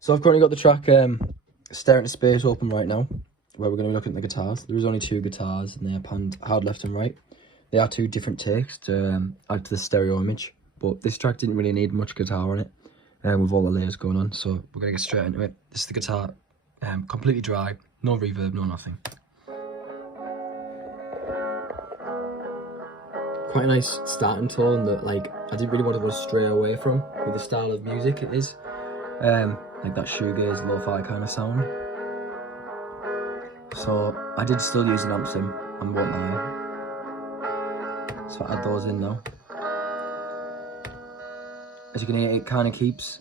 So I've currently got the track Staring into Space open right now, where we're going to be looking at the guitars. There is only two guitars and they're panned hard left and right. They are two different takes to add to the stereo image, but this track didn't really need much guitar on it with all the layers going on, so we're going to get straight into it. This is the guitar, completely dry, no reverb, no nothing. Quite a nice starting tone that I didn't really want to go stray away from with the style of music it is. Like that shoegaze, lo-fi kind of sound. So I did still use an amp sim, I won't lie. So I add those in now. As you can hear, it kind of keeps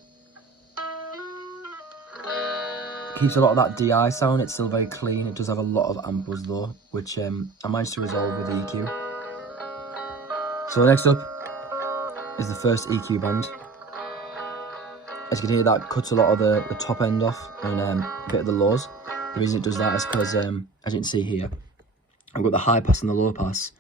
a lot of that DI sound. It's still very clean. It does have a lot of amp buzz though, which I managed to resolve with EQ. So next up is the first EQ band. As you can hear, that cuts a lot of the top end off and a bit of the lows. The reason it does that is because, as you can see here, I've got the high pass and the low pass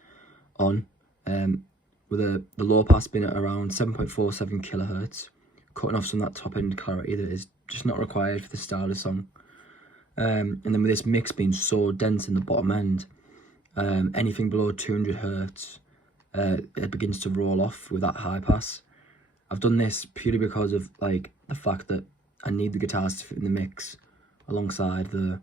on, with the low pass being at around 7.47 kilohertz, cutting off some of that top end clarity that is just not required for the style of the song. And then with this mix being so dense in the bottom end, anything below 200 hertz, it begins to roll off with that high pass. I've done this purely because of the fact that I need the guitars to fit in the mix alongside the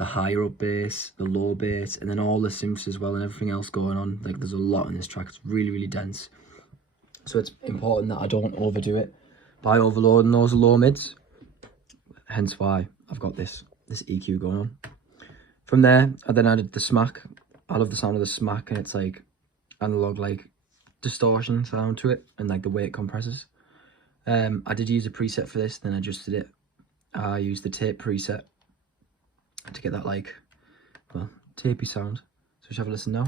higher up bass, the low bass, and then all the synths as well and everything else going on. There's a lot in this track. It's really, really dense. So it's important that I don't overdo it by overloading those low mids. Hence why I've got this EQ going on. From there, I then added the smack. I love the sound of the smack, and it's analog distortion sound to it, and the way it compresses. I did use a preset for this, then adjusted it. I used the tape preset to get that tapey sound. So let's have a listen now.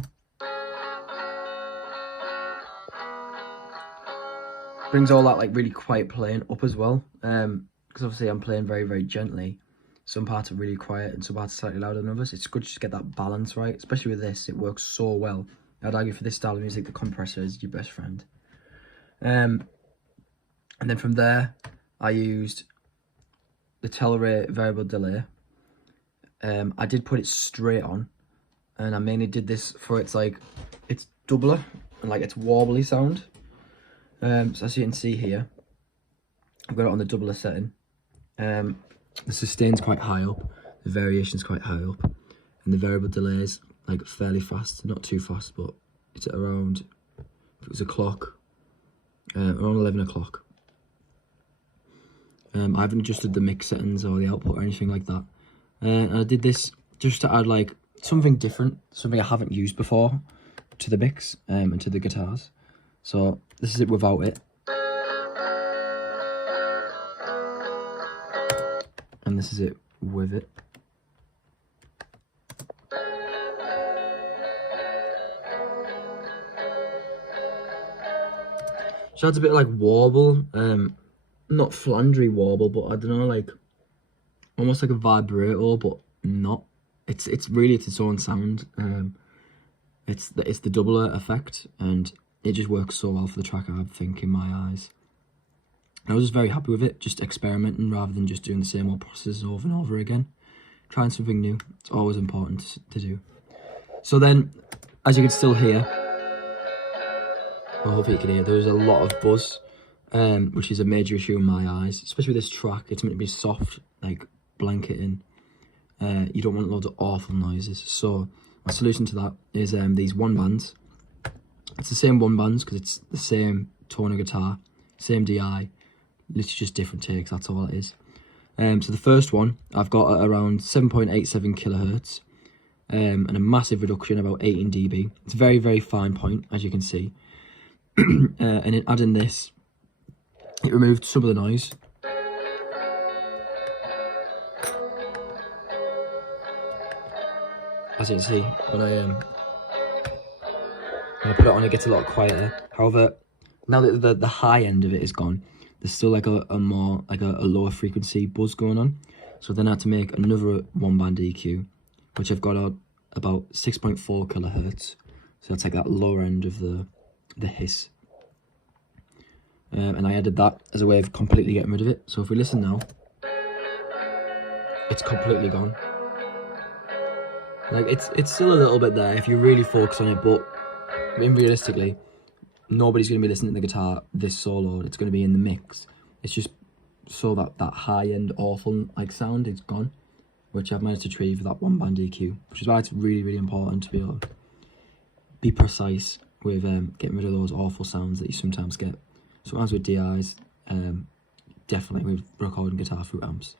Brings all that really quiet playing up as well, because obviously I'm playing very, very gently. Some parts are really quiet and some parts are slightly louder than others. It's good just to get that balance right, especially with this. It works so well. I'd argue for this style of music, the compressor is your best friend. And then from there, I used the Telray variable delay. I did put it straight on, and I mainly did this for its doubler and its warbly sound. So as you can see here, I've got it on the doubler setting. The sustain's quite high up, the variation's quite high up, and the variable delay is fairly fast, not too fast, but it's at around, if it was a clock, around 11 o'clock. I haven't adjusted the mix settings or the output or anything like that. And I did this just to add something different, something I haven't used before to the mix and to the guitars. So this is it without it. And this is it with it. So adds a bit of warble, not flandery warble, but I don't know, almost like a vibrato, but not. It's its own sound. It's the doubler effect, and it just works so well for the track, I think, in my eyes. I was just very happy with it, just experimenting rather than just doing the same old processes over and over again. Trying something new, it's always important to do. So then, as you can still hear, I hope you can hear, there's a lot of buzz, which is a major issue in my eyes, especially with this track. It's meant to be soft, blanketing. You don't want loads of awful noises. So my solution to that is these one bands. It's the same one bands because it's the same tone of guitar, same DI, literally just different takes, that's all it is. So the first one, I've got at around 7.87 kilohertz, and a massive reduction, about 18 dB. It's a very, very fine point, as you can see. And in adding this, it removed some of the noise. As you can see, when I put it on, it gets a lot quieter. However, now that the high end of it is gone, there's still a more a lower frequency buzz going on. So then I had to make another one band EQ, which I've got at about 6.4 kilohertz. So that's that lower end of the hiss. and I added that as a way of completely getting rid of it. So if we listen now, it's completely gone. Like it's still a little bit there if you really focus on it, but realistically, nobody's going to be listening to the guitar this solo. It's going to be in the mix. It's just so that high end awful like sound is gone, which I've managed to retrieve with that one band EQ, which is why it's really, really important to be able to be precise with getting rid of those awful sounds that you sometimes get. Sometimes with DIs, definitely with recording guitar through amps.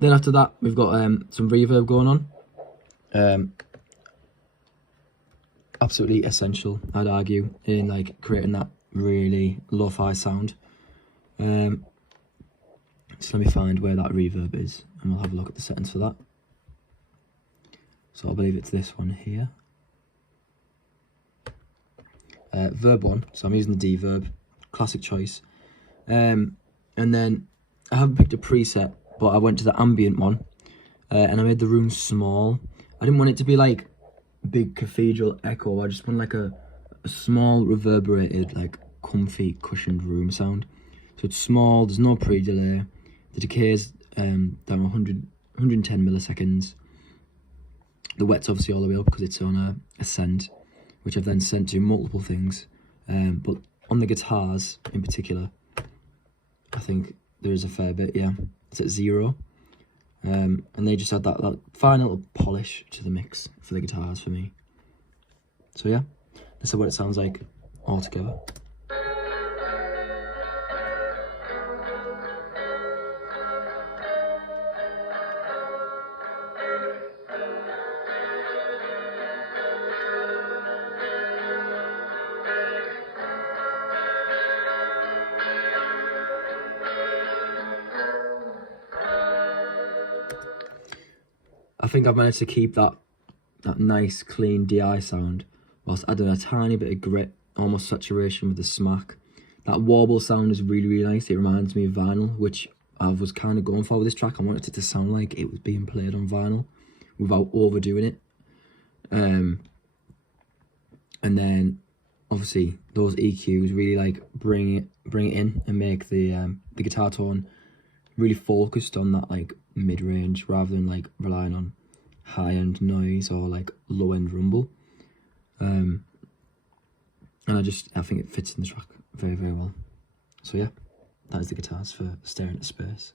Then after that, we've got some reverb going on. Absolutely essential, I'd argue, in like creating that really lo-fi sound. So let me find where that reverb is, and we'll have a look at the settings for that. So I believe it's this one here. Verb 1, so I'm using the D verb, classic choice. And then I haven't picked a preset, but I went to the ambient one, and I made the room small. I didn't want it to be like big cathedral echo. I just want like a small reverberated, like comfy cushioned room sound. So it's small, there's no pre-delay, the decay is down 110 milliseconds. The wet's obviously all the way up because it's on a send, which I've then sent to multiple things. But on the guitars in particular, I think there is a fair bit, yeah. It's at 0. And they just add that fine little polish to the mix for the guitars for me. So yeah, this is what it sounds like all together. I think I've managed to keep that nice clean DI sound whilst adding a tiny bit of grit, almost saturation with the smack. That warble sound is really, really nice. It reminds me of vinyl, which I was kind of going for with this track. I wanted it to sound like it was being played on vinyl without overdoing it. And then obviously those EQs really like bring it in and make the guitar tone really focused on that like mid-range rather than like relying on high-end noise or like low-end rumble. And I think it fits in the track very, very well. So yeah, that is the guitars for Staring at Space.